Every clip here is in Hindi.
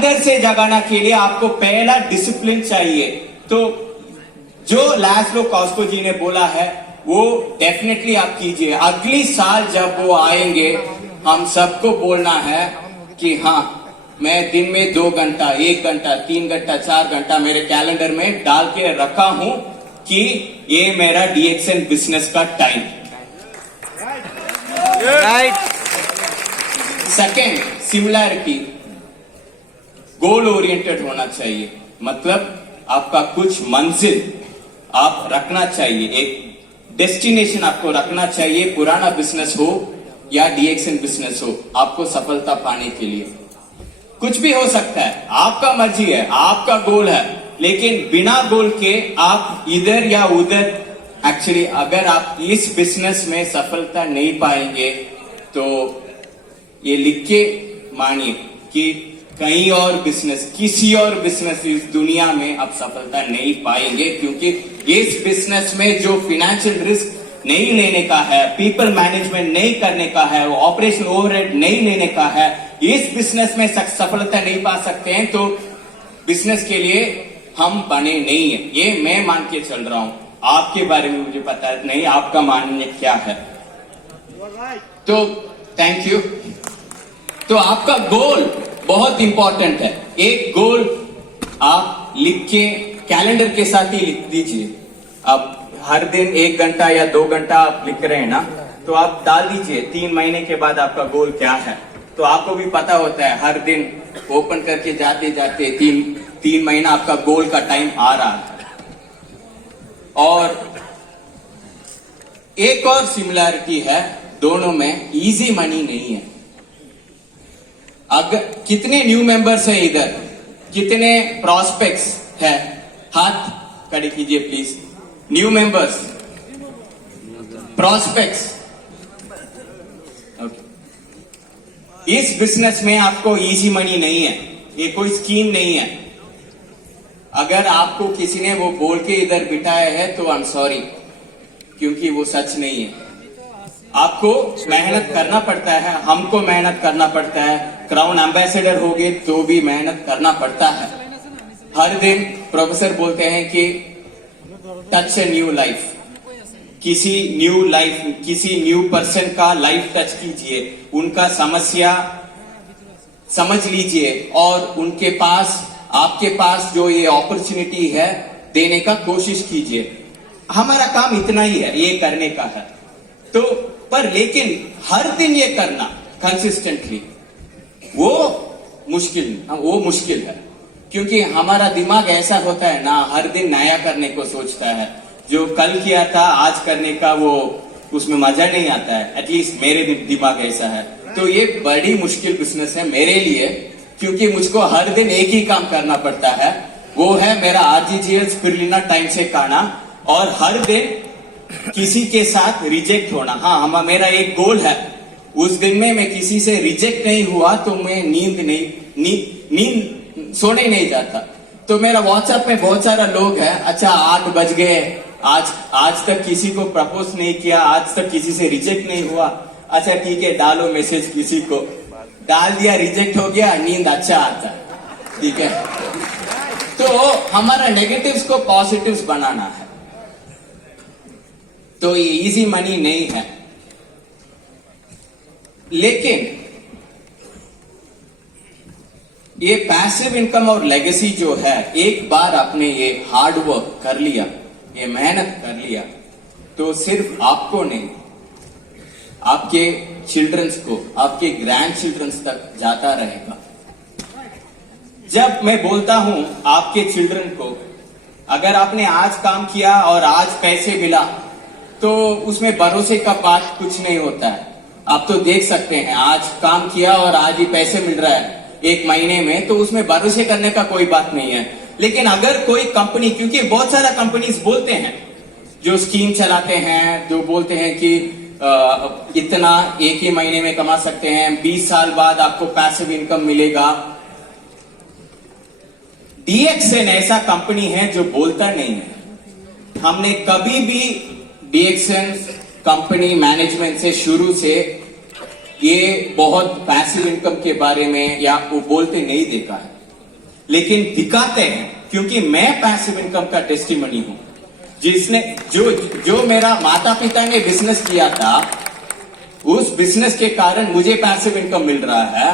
अंदर से जगाना के लिए आपको पहला डिसिप्लिन चाहिए। तो जो लास्लो कॉस्को जी ने बोला है वो डेफिनेटली आप कीजिए। अगली साल जब वो आएंगे हम सबको बोलना है कि हाँ मैं दिन में 2 घंटा, 1 घंटा, 3 घंटा, 4 घंटा मेरे कैलेंडर में डाल के रखा हूं कि ये मेरा डीएक्सएन बिजनेस का time. Right. Second, similarity, goal oriented होना चाहिए। मतलब आपका कुछ मंजिल आप रखना चाहिए, एक डेस्टिनेशन आपको रखना चाहिए। पुराना बिजनेस हो या डीएक्सएन बिजनेस हो, आपको सफलता पाने के लिए कुछ भी हो सकता है, आपका मर्जी है, आपका गोल है, लेकिन बिना गोल के आप इधर या उधर, एक्चुअली अगर आप इस बिजनेस में सफलता नहीं पाएंगे तो ये लिख के मानिए कि कहीं और बिजनेस, किसी और बिजनेस इस दुनिया में आप सफलता नहीं पाएंगे, क्योंकि इस बिजनेस में जो फाइनेंशियल रिस्क नहीं लेने का है, पीपल मैनेजमेंट नहीं करने का है, ऑपरेशन ओवरहेड नहीं लेने का है, इस बिजनेस में सफलता नहीं पा सकते हैं। तो बिजनेस के लिए हम बने नहीं है, ये मैं मान के चल रहा हूं। आपके बारे में मुझे पता नहीं आपका मानना क्या है। तो थैंक यू। तो आपका गोल बहुत इंपॉर्टेंट है। एक गोल आप लिख के कैलेंडर के साथ ही लिख दीजिए। अब हर दिन 1 घंटा या 2 घंटा आप लिख रहे हैं ना, तो आप डाल दीजिए 3 महीने के बाद आपका गोल क्या है। तो आपको भी पता होता है हर दिन ओपन करके जाते जाते 3 महीना आपका गोल का टाइम आ रहा है। और एक और सिमिलैरिटी है दोनों में, इजी मनी नहीं है। अगर कितने न्यू मेंबर्स हैं इधर, कितने प्रोस्पेक्ट्स है, हाथ खड़े कीजिए please. New members, prospects. Okay, इस बिजनेस में आपको इजी मनी नहीं है, ये कोई स्कीम नहीं है। अगर आपको किसी ने वो बोल के इधर बिठाया है तो आई एम सॉरी, क्योंकि वो सच नहीं है। आपको मेहनत करना पड़ता है, हमको मेहनत करना पड़ता है, क्राउन एम्बेसडर हो गए तो भी मेहनत करना पड़ता है। हर दिन प्रोफेसर बोलते हैं कि टच ए न्यू लाइफ, किसी न्यू पर्सन का लाइफ टच कीजिए, उनका समस्या समझ लीजिए और उनके पास, आपके पास जो ये अपॉर्चुनिटी है देने का कोशिश कीजिए। हमारा काम इतना ही है, ये करने का है। तो पर लेकिन हर दिन ये करना कंसिस्टेंटली वो मुश्किल है, क्योंकि हमारा दिमाग ऐसा होता है ना, हर दिन नया करने को सोचता है। जो कल किया था आज करने का वो उसमें मजा नहीं आता है, एटलीस्ट मेरे दिमाग ऐसा है। तो ये बड़ी मुश्किल बिजनेस है मेरे लिए, क्योंकि मुझको हर दिन एक ही काम करना पड़ता है, वो है मेरा आरजीजीएल स्पिरुलिना टाइम से खाना, और हर दिन किसी के साथ रिजेक्ट होना। हाँ, मेरा एक गोल है, उस दिन में मैं किसी से रिजेक्ट नहीं हुआ तो मैं नींद सोने नहीं जाता। तो मेरा व्हाट्सएप में बहुत सारा लोग है, अच्छा 8 बज गए, आज तक किसी को प्रपोज नहीं किया, आज तक किसी से रिजेक्ट नहीं हुआ, अच्छा ठीक है डालो मैसेज, किसी को डाल दिया, रिजेक्ट हो गया, नींद अच्छा आता, ठीक है। तो हमारा नेगेटिव्स को पॉजिटिव्स बनाना है। तो ये इजी मनी नहीं है, लेकिन ये पैसिव इनकम और लेगेसी जो है, एक बार आपने ये हार्ड वर्क कर लिया, ये मेहनत कर लिया, तो सिर्फ आपको नहीं, आपके चिल्ड्रंस को, आपके ग्रैंड चिल्ड्रंस तक जाता रहेगा। जब मैं बोलता हूं आपके चिल्ड्रन को, अगर आपने आज काम किया और आज पैसे मिला, तो उसमें भरोसे का बात कुछ नहीं होता है। आप तो देख सकते हैं, आज काम किया और आज ही पैसे मिल रहा है 1 महीने में, तो उसमें भरोसे करने का कोई बात नहीं है। लेकिन अगर कोई कंपनी, क्योंकि बहुत सारा कंपनीज बोलते हैं, जो स्कीम चलाते हैं, जो बोलते हैं कि इतना 1 ही महीने में कमा सकते हैं, 20 साल बाद आपको पैसिव इनकम मिलेगा। डीएक्सएन ऐसा कंपनी है जो बोलता नहीं है। हमने कभी भी डीएक्सएन कंपनी मैनेजमेंट से शुरू से ये बहुत पैसिव इनकम के बारे में या वो बोलते नहीं देखा है। लेकिन दिखाते हैं, क्योंकि मैं पैसिव इनकम का टेस्टिमनी हूं। जिसने जो मेरा माता पिता ने बिजनेस किया था, उस बिजनेस के कारण मुझे पैसिव इनकम मिल रहा है,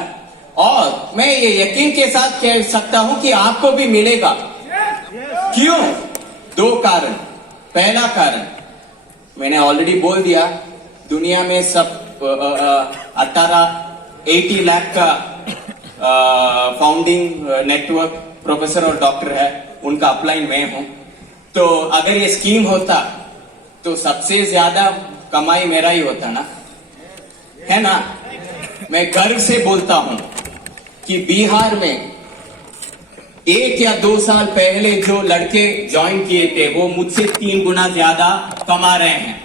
और मैं ये यकीन के साथ कह सकता हूं कि आपको भी मिलेगा। क्यों? 2 कारण। पहला कारण मैंने ऑलरेडी बोल दिया, दुनिया में सब 80 लाख का फाउंडिंग नेटवर्क प्रोफेसर और डॉक्टर है, उनका अपलाइन मैं हूं। तो अगर ये स्कीम होता तो सबसे ज्यादा कमाई मेरा ही होता ना, है ना? मैं गर्व से बोलता हूं कि बिहार में 1 या 2 साल पहले जो लड़के ज्वाइन किए थे, वो मुझसे 3 गुना ज्यादा कमा रहे हैं।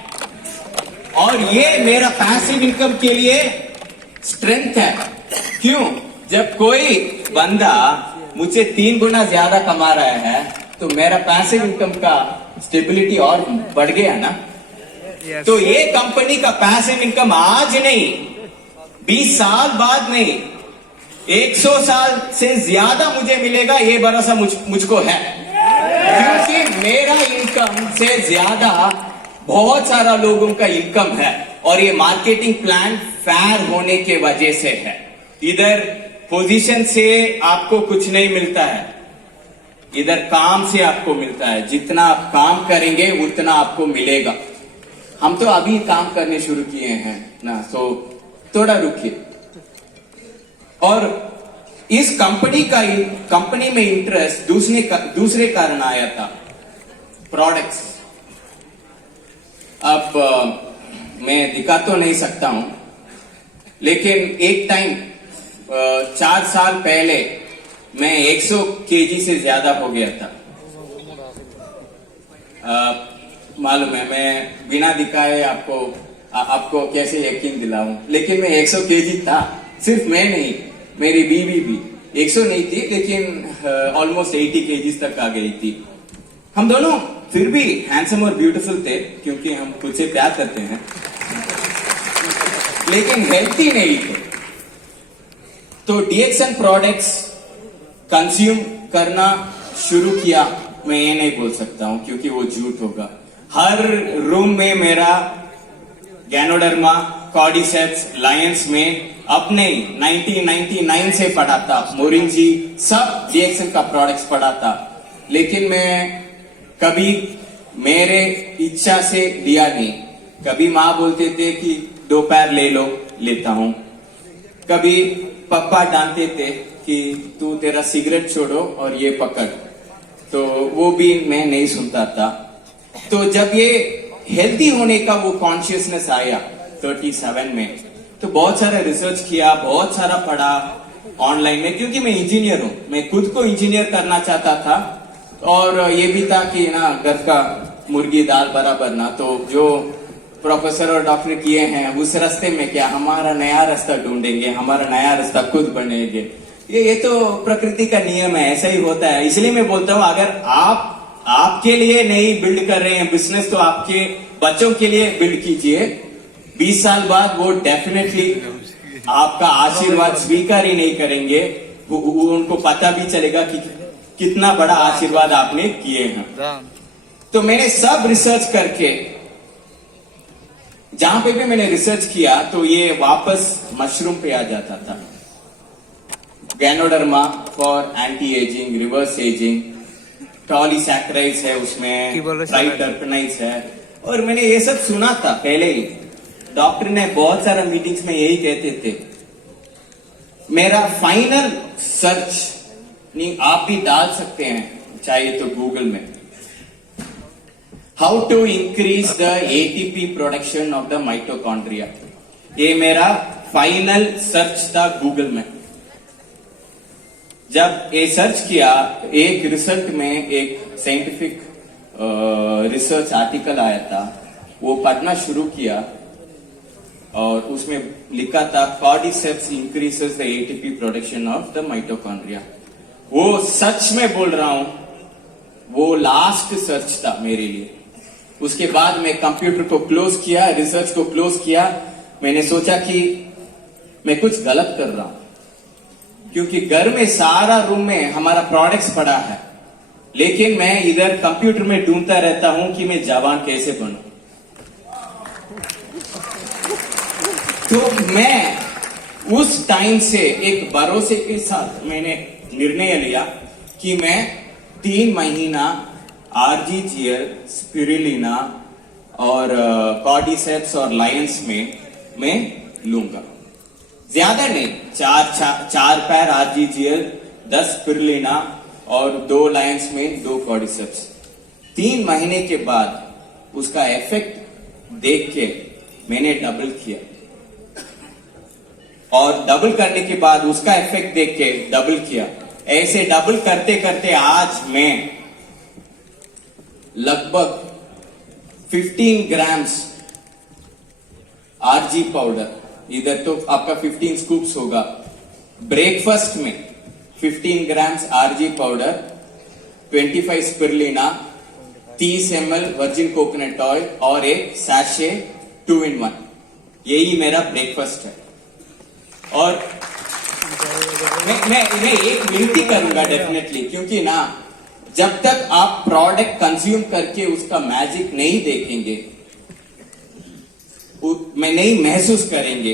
और ये मेरा पैसिव इनकम के लिए स्ट्रेंथ है। क्यों? जब कोई बंदा मुझसे 3 गुना ज्यादा कमा रहा है, तो मेरा पैसिव इनकम का स्टेबिलिटी और बढ़ गया ना। तो ये कंपनी का पैसिव इनकम आज नहीं, 20 साल बाद नहीं, 100 साल से ज्यादा मुझे मिलेगा, ये भरोसा मुझको है। क्योंकि मेरा इनकम से ज्यादा बहुत सारा लोगों का इनकम है, और ये मार्केटिंग प्लान फेयर होने के वजह से है। इधर पोजीशन से आपको कुछ नहीं मिलता है, इधर काम से आपको मिलता है। जितना आप काम करेंगे उतना आपको मिलेगा। हम तो अभी काम करने शुरू किए हैं ना, तो थोड़ा रुकिए। और इस कंपनी में इंटरेस्ट दूसरे कारण आया था, प्रोडक्ट्स। अब मैं दिखा तो नहीं सकता हूं, लेकिन एक टाइम 4 साल पहले मैं 100 केजी से ज्यादा हो गया था। मालूम है, मैं बिना दिखाए आपको कैसे यकीन दिलाऊं, लेकिन मैं 100 केजी था। सिर्फ मैं नहीं, मेरी बीवी भी 100 नहीं थी, लेकिन ऑलमोस्ट 80 केजी तक आ गई थी। हम दोनों फिर भी हैंडसम और ब्यूटीफुल थे, क्योंकि हम खुद से प्यार करते हैं, लेकिन हेल्थी नहीं थे। तो डीएक्सएन प्रोडक्ट्स कंज्यूम करना शुरू किया। मैं ये नहीं बोल सकता हूं, क्योंकि वो झूठ होगा। हर रूम में मेरा गैनोडर्मा, कॉर्डिसेप्स, लायंस में अपने 1999 से पढ़ा था, मोरिंजी, सब डीएक्सएन का प्रोडक्ट्स पढ़ा था। लेकिन मैं कभी मेरे इच्छा से लिया नहीं। कभी माँ बोलते थे कि 2 पैर ले लो, लेता हूं। कभी पापा डांटते थे कि तू तेरा सिगरेट छोड़ो और ये पकड़, तो वो भी मैं नहीं सुनता था। तो जब ये हेल्दी होने का वो कॉन्शियसनेस आया 37 में, तो बहुत सारा रिसर्च किया, बहुत सारा पढ़ा ऑनलाइन में, क्योंकि मैं इंजीनियर हूं। मैं खुद को इंजीनियर करना चाहता था, और ये भी था कि ना, घर का मुर्गी दाल बराबर ना। तो जो प्रोफेसर और डॉक्टर किए हैं, उस रास्ते में क्या, हमारा नया रास्ता ढूंढेंगे, हमारा नया रास्ता खुद बनेंगे। ये तो प्रकृति का नियम है, ऐसा ही होता है। इसलिए मैं बोलता हूं, अगर आप आपके लिए नहीं बिल्ड कर रहे हैं बिजनेस, तो आपके बच्चों के लिए बिल्ड कीजिए। 20 साल बाद वो डेफिनेटली आपका आशीर्वाद स्वीकार ही नहीं करेंगे। उनको पता भी चलेगा कि कितना बड़ा आशीर्वाद आपने किए हैं। तो मैंने सब रिसर्च करके, जहां पे भी मैंने रिसर्च किया, तो ये वापस मशरूम पे आ जाता था। Ganoderma for anti ageing, reverse ageing, polysaccharides है उसमें, ट्राइटर्पेनाइड्स है, और मैंने ये सब सुना था पहले ही। डॉक्टर ने बहुत सारा मीटिंग्स में यही कहते थे। मेरा फाइनल सर्च नहीं, आप भी डाल सकते हैं चाहिए तो गूगल में, how to increase the ATP production of the mitochondria. ये मेरा फाइनल सर्च था गूगल में। जब ये सर्च किया, एक रिसर्च में एक साइंटिफिक रिसर्च आर्टिकल आया था, वो पढ़ना शुरू किया, और उसमें लिखा था cordyceps increases the ATP production of the mitochondria. वो सच में बोल रहा हूं, वो लास्ट सर्च था मेरे लिए। उसके बाद मैं कंप्यूटर को क्लोज किया, रिसर्च को क्लोज किया। मैंने सोचा कि मैं कुछ गलत कर रहा हूं। क्योंकि घर में सारा रूम में हमारा प्रोडक्ट्स पड़ा है, लेकिन मैं इधर कंप्यूटर में ढूंढता रहता हूं कि मैं जवान कैसे बनूं। तो मैं उस टाइम से एक भरोसे के साथ मैंने निर्णय लिया कि मैं 3 महीना आरजीजीएल, स्पिरुलिना और कॉर्डिसेप्स और लायंस में मैं लूंगा। ज्यादा नहीं, चार पैर आरजीजीएल, 10 स्पिरुलिना और 2 लायंस में 2 कॉर्डिसेप्स। 3 महीने के बाद उसका इफेक्ट देख के मैंने डबल किया, और डबल करने के बाद उसका इफेक्ट देख के डबल किया। ऐसे डबल करते करते आज मैं लगभग 15 ग्राम्स आरजी पाउडर, इधर तो आपका 15 स्कूप्स होगा, ब्रेकफास्ट में 15 grams RG powder, 25 spirulina, 30 ml virgin coconut oil और एक सैशे 2 in 1, यही मेरा ब्रेकफास्ट है। और मैं एक विनती करूंगा डेफिनेटली, क्योंकि ना जब तक आप प्रोडक्ट कंज्यूम करके उसका मैजिक नहीं देखेंगे, में नहीं महसूस करेंगे,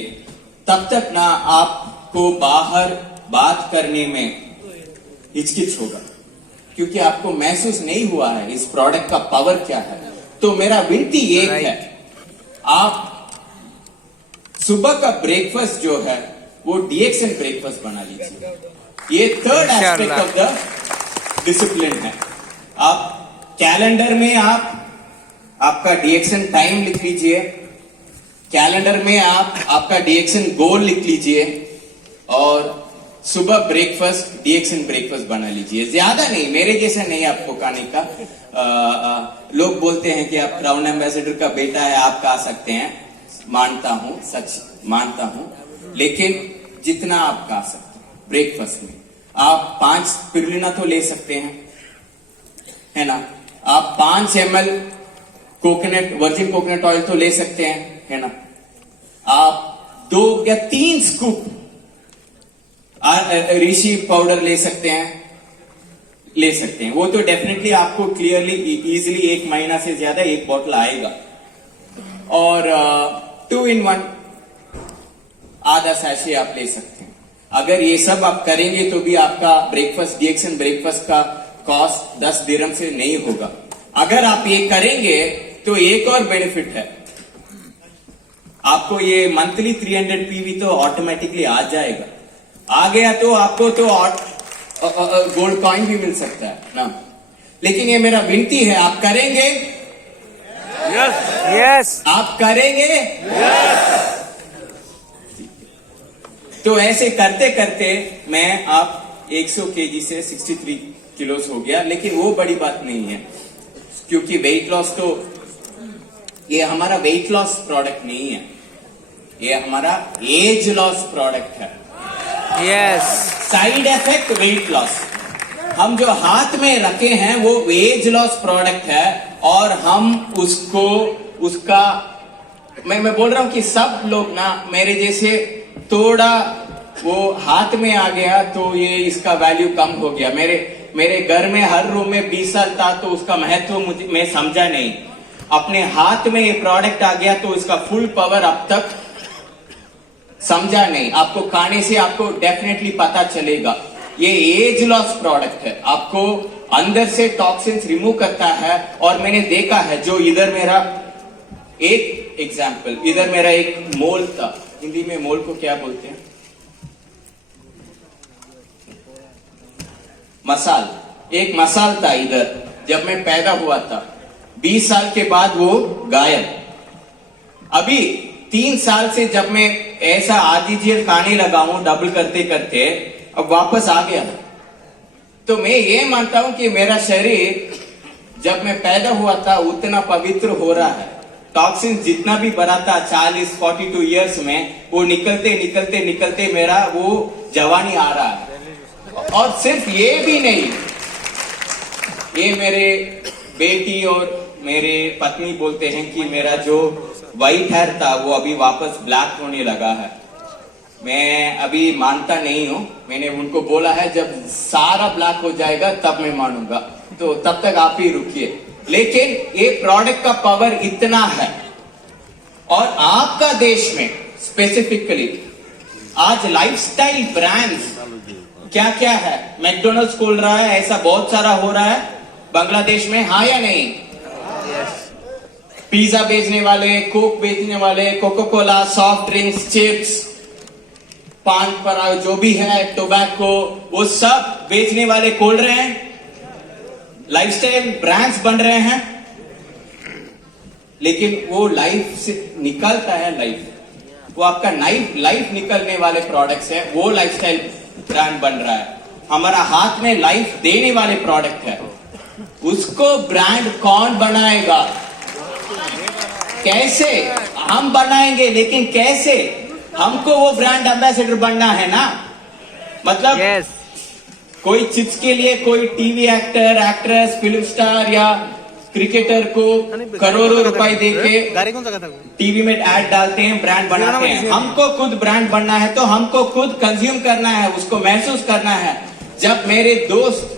तब तक ना आपको बाहर बात करने में हिचकिच होगा, क्योंकि आपको महसूस नहीं हुआ है इस प्रोडक्ट का पावर क्या है। तो मेरा विनती एक है, आप सुबह का ब्रेकफास्ट जो है वो डीएक्सन ब्रेकफास्ट बना लीजिए। ये third aspect of the discipline है। आप कैलेंडर में आपका डीएक्सन टाइम लिख लीजिए, कैलेंडर में आपका डीएक्सन गोल लिख लीजिए, और सुबह ब्रेकफास्ट डीएक्सन ब्रेकफास्ट बना लीजिए। ज्यादा नहीं, मेरे जैसा नहीं आपको खाने का। लोग बोलते हैं कि आप क्राउन एम्बेसडर का बेटा है, आप खा सकते हैं, मानता हूं, सच मानता हूं, लेकिन जितना आप खा सकते हैं ब्रेकफास्ट में। आप 5 स्पिरुलिना तो ले सकते हैं, है ना, आप 5 ml coconut, virgin coconut oil तो ले सकते हैं, है ना, आप 2 या 3 स्कूप ऋषि पाउडर ले सकते हैं, वो तो डेफिनेटली आपको क्लियरली इजीली 1 महीना से ज्यादा 1 बॉटल आएगा। और 2 in 1 आधा सैशे आप ले सकते हैं। अगर ये सब आप करेंगे तो भी आपका ब्रेकफास्ट, डीएक्सन ब्रेकफास्ट का कॉस्ट 10 दिरहम से नहीं होगा। अगर आप ये करेंगे तो एक और बेनिफिट है, आपको ये मंथली 300 PV तो ऑटोमेटिकली आ जाएगा। आ गया तो आपको तो गोल्ड कॉइन भी मिल सकता है ना। लेकिन ये मेरा विनती है, आप करेंगे? यस। आप करेंगे? यस। तो ऐसे करते करते मैं आप 100 kg से 63 किलोस हो गया। लेकिन वो बड़ी बात नहीं है, क्योंकि वेट लॉस तो ये हमारा वेट लॉस प्रोडक्ट नहीं है, ये हमारा एज लॉस प्रोडक्ट है। Yes. Side effect weight loss, हम जो हाथ में रखे हैं वो एज लॉस प्रोडक्ट है, और हम उसका मैं बोल रहा हूं कि सब लोग ना मेरे जैसे थोड़ा वो हाथ में आ गया तो ये इसका वैल्यू कम हो गया। मेरे घर में हर रूम में 20 साल था तो उसका महत्व मैं समझा नहीं। अपने हाथ में ये प्रोडक्ट आ गया तो इसका फुल पावर अब तक समझा नहीं। आपको खाने से आपको डेफिनेटली पता चलेगा। ये एज लॉस प्रोडक्ट है, आपको अंदर से टॉक्सिन्स रिमूव करता है। और मैंने देखा है, जो इधर मेरा एक एग्जाम्पल, इधर मेरा एक मोल था, हिंदी में मोल को क्या बोलते हैं? मसाल। एक मसाल था इधर जब मैं पैदा हुआ था, 20 साल के बाद वो गायब। अभी 3 साल से जब मैं ऐसा आरजीजीएल खाने लगा हूं डबल करते करते, अब वापस आ गया। तो मैं ये मानता हूं कि मेरा शरीर जब मैं पैदा हुआ था उतना पवित्र हो रहा है। टॉक्सिन जितना भी भरा था 42 ईयर्स में, वो निकलते निकलते निकलते मेरा वो जवानी आ रहा है। और सिर्फ ये भी नहीं, ये मेरे बेटी और मेरे पत्नी बोलते हैं कि मेरा जो व्हाइट हेयर था वो अभी वापस ब्लैक होने लगा है। मैं अभी मानता नहीं हूं, मैंने उनको बोला है जब सारा ब्लैक हो जाएगा तब मैं मानूंगा, तो तब तक आप ही रुकिए। लेकिन ये प्रोडक्ट का पावर इतना है, और आपका देश में स्पेसिफिकली आज लाइफस्टाइल ब्रांड्स क्या क्या है, मैकडोनल्ड्स खोल रहा है, ऐसा बहुत सारा हो रहा है बांग्लादेश में, हाँ या नहीं? पिज्जा बेचने वाले, कोक बेचने वाले, Coca Cola, soft drinks, chips, Pan Parag जो भी है, टोबैको, वो सब बेचने वाले खोल रहे हैं, लाइफस्टाइल ब्रांड्स बन रहे हैं। लेकिन वो लाइफ से निकलता है, लाइफ वो आपका लाइफ निकलने वाले प्रोडक्ट्स है, वो लाइफस्टाइल ब्रांड बन रहा है। हमारा हाथ में लाइफ देने वाले प्रोडक्ट है, उसको ब्रांड कौन बनाएगा? कैसे? हम बनाएंगे, लेकिन कैसे? हमको वो ब्रांड एम्बेसडर बनना है ना। मतलब Yes. कोई चिप्स के लिए कोई TV actor, actress, film star या क्रिकेटर को करोड़ों रुपए देके गाड़ी कौन सा था? टीवी में ऐड डालते हैं, ब्रांड बनाते हैं। हमको खुद ब्रांड बनना है तो हमको खुद कंज्यूम करना है, उसको महसूस करना है। जब मेरे दोस्त,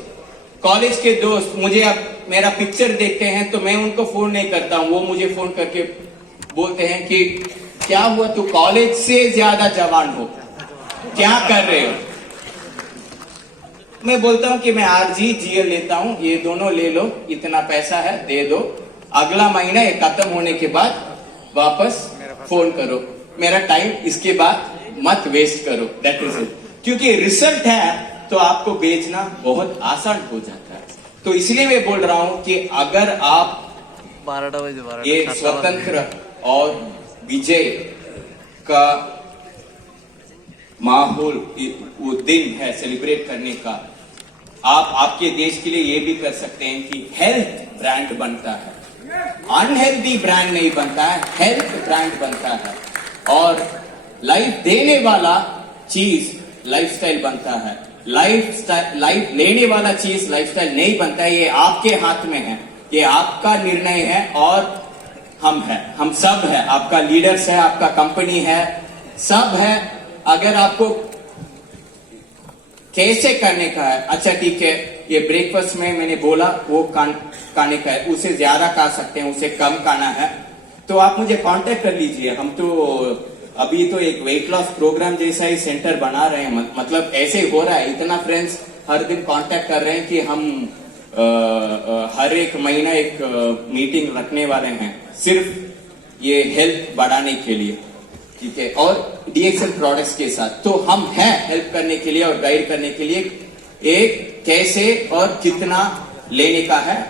कॉलेज के दोस्त मुझे अब मेरा पिक्चर देखते हैं तो मैं उनको फोन नहीं करता हूं, वो मुझे फोन करके बोलते हैं कि क्या हुआ, तू कॉलेज से ज्यादा जवान हो, क्या कर रहे हो? मैं बोलता हूं कि मैं आरजी जीएल लेता हूं, ये दोनों ले लो, इतना पैसा है दे दो, अगला महीना ये खत्म होने के बाद वापस फोन करो, मेरा टाइम इसके बाद मत वेस्ट करो। That is it. क्योंकि रिजल्ट है तो आपको बेचना बहुत आसान हो जाता है। तो इसलिए मैं बोल रहा हूं कि अगर आप 12 बजे ये स्वतंत्र और विजय का माहौल, वो दिन है सेलिब्रेट करने का, आप आपके देश के लिए ये भी कर सकते हैं कि हेल्थ ब्रांड बनता है, अनहेल्दी ब्रांड नहीं बनता है, हेल्थ ब्रांड बनता है। और लाइफ देने वाला चीज लाइफस्टाइल बनता है, लाइफ लेने वाला चीज लाइफस्टाइल नहीं बनता है। ये आपके हाथ में है, ये आपका निर्णय है, और हम सब है, आपका लीडर्स है, आपका कंपनी है, सब है। अगर आपको कैसे करने का है, अच्छा ठीक है, ये ब्रेकफास्ट में मैंने बोला वो खाने का है, उसे ज्यादा खा सकते हैं, उसे कम खाना है, तो आप मुझे कांटेक्ट कर लीजिए। हम तो अभी तो एक वेट लॉस प्रोग्राम जैसा ही सेंटर बना रहे हैं, मतलब ऐसे हो रहा है, इतना फ्रेंड्स हर दिन कांटेक्ट कर रहे हैं कि हम हर एक महीना एक मीटिंग रखने वाले हैं सिर्फ ये हेल्थ बढ़ाने के लिए, ठीक है, और डीएक्सएल प्रोडक्ट्स के साथ। तो हम हैं हेल्प करने के लिए और गाइड करने के लिए, एक कैसे और कितना लेने का है